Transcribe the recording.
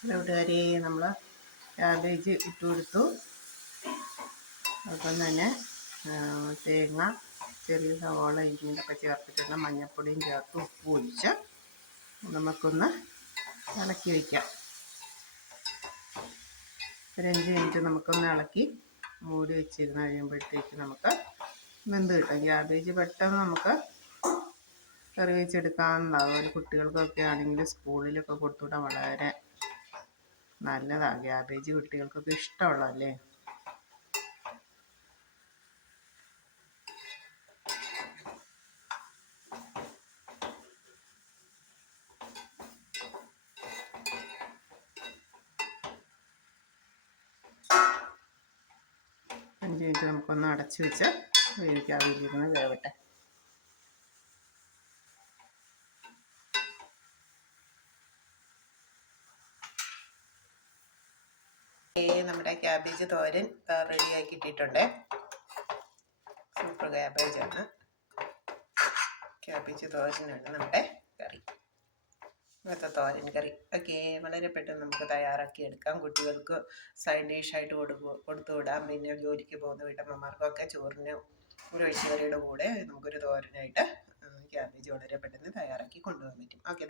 കൂട്ടുകാരി നമ്മൾ ക്യാബേജ് ഇട്ട് കൊടുത്തു. അപ്പം തന്നെ തേങ്ങ, ചെറിയ സവാള, ഇഞ്ചിയൊക്കെ ചേർത്തിട്ടുണ്ട്. മഞ്ഞൾപ്പൊടിയും ചേർത്ത് ഉപ്പ് ഒഴിച്ച് നമുക്കൊന്ന് ഇളക്കി വയ്ക്കാം. ഒരു 5 മിനിറ്റ് നമുക്കൊന്ന് ഇളക്കി മൂടി വെച്ചിരുന്ന് കഴിയുമ്പോഴത്തേക്ക് നമുക്ക് വെന്ത് കിട്ടും. ക്യാബേജ് പെട്ടെന്ന് നമുക്ക് കറി വെച്ചെടുക്കാവുന്നതാണ്. ഒരു കുട്ടികൾക്കൊക്കെ ആണെങ്കിൽ സ്കൂളിലൊക്കെ കൊടുത്തുവിടാൻ വളരെ നല്ലതാണ്. ക്യാബേജ് കുട്ടികൾക്കൊക്കെ ഇഷ്ടമുള്ളതല്ലേ. അഞ്ച് മിനിറ്റ് നമുക്കൊന്ന് അടച്ചു വെച്ച് വേവിക്കാതിരുന്ന് വേവട്ടെ. നമ്മുടെ ക്യാബേജ് തോരൻ റെഡിയാക്കി ഇട്ടിട്ടുണ്ട്. സൂപ്പർ ക്യാബേജാണ്. ക്യാബേജ് തോരനാണ് നമ്മുടെ കറി. ഇന്നത്തെ തോരൻ കറി ഓക്കെ. വളരെ പെട്ടെന്ന് നമുക്ക് തയ്യാറാക്കി എടുക്കാം. കുട്ടികൾക്ക് സൈഡ് ഡിഷായിട്ട് കൊടുത്തു വിടാം. പിന്നെ ജോലിക്ക് പോകുന്ന വീട്ടമ്മമാർക്കൊക്കെ ചോറിന് ഒരു ഒഴിച്ചുകറിയുടെ കൂടെ നമുക്കൊരു തോരനായിട്ട് ക്യാബേജ് വളരെ പെട്ടെന്ന് തയ്യാറാക്കി കൊണ്ടുപോകാൻ പറ്റും. ഓക്കെ.